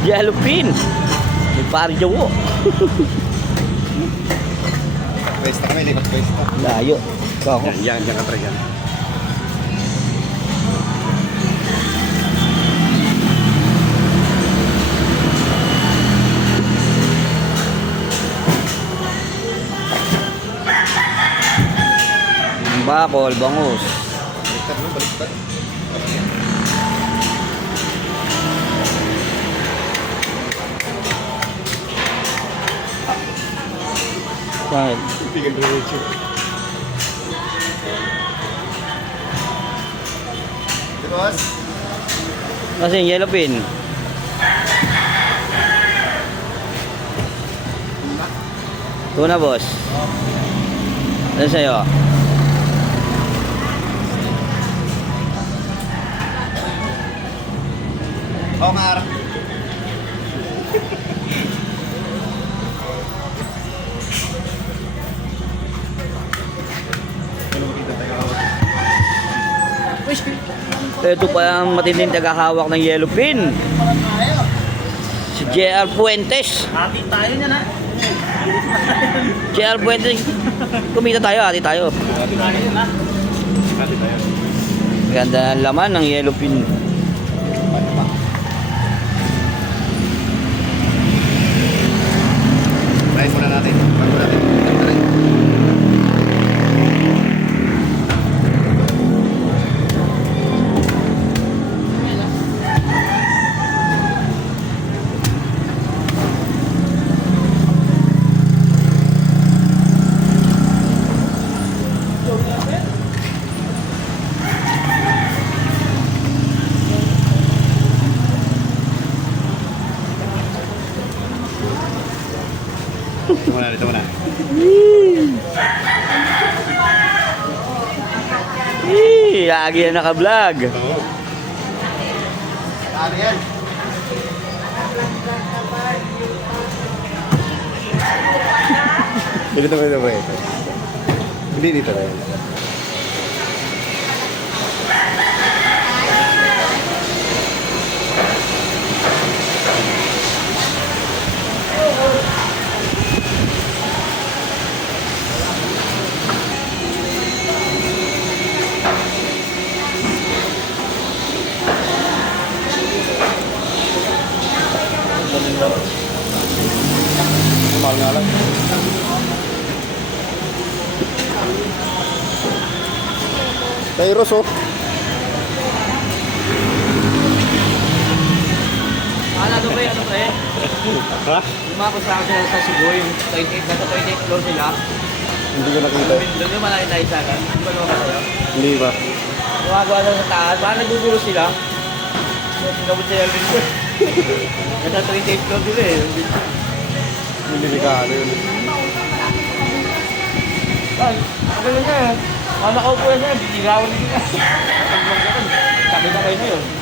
Yellow pin. May pari jawo. Pwesta kami, lipat pwesta. Layo. Kako. Yan, yan, yan ka yan. Bakol, bangus. Baliktad mo, baliktad. Bakit? Tigil diretso. Di boss? Kasi yellow pin. Tuna boss. Ano sa'yo? Oo nga, Ito pa ang matinding tagahawak ng yellow pin. Si JR Fuentes. Hati tayo niyan ha. JR Fuentes. Kumita tayo, ati tayo. Hati tayo. Ganda ng laman ng yellow pin. Dito muna, dito muna. Eee, lagi na naka-vlog. Oo. Ano yan? Dito ba ito ba ito? Hindi dito na Mahal nga lang. Tyros oh. Ano to ba ano eh? Ha? Lumako sa akin sa Cebu, yung 28, nasa 28 floor sila. Hindi ko nakita. Doon yung malaki tayo sa akin. Hindi ba lumako sa'yo? Hindi ba? Gumagawa lang sa taas. Baka nagugulo sila. Sinabot sila ko. Nasa 28 floor sila eh. Hindi delikado yun. Ay, okay lang siya. Mga nakaupo na siya, binigawan nila. Sabi na kayo na yun.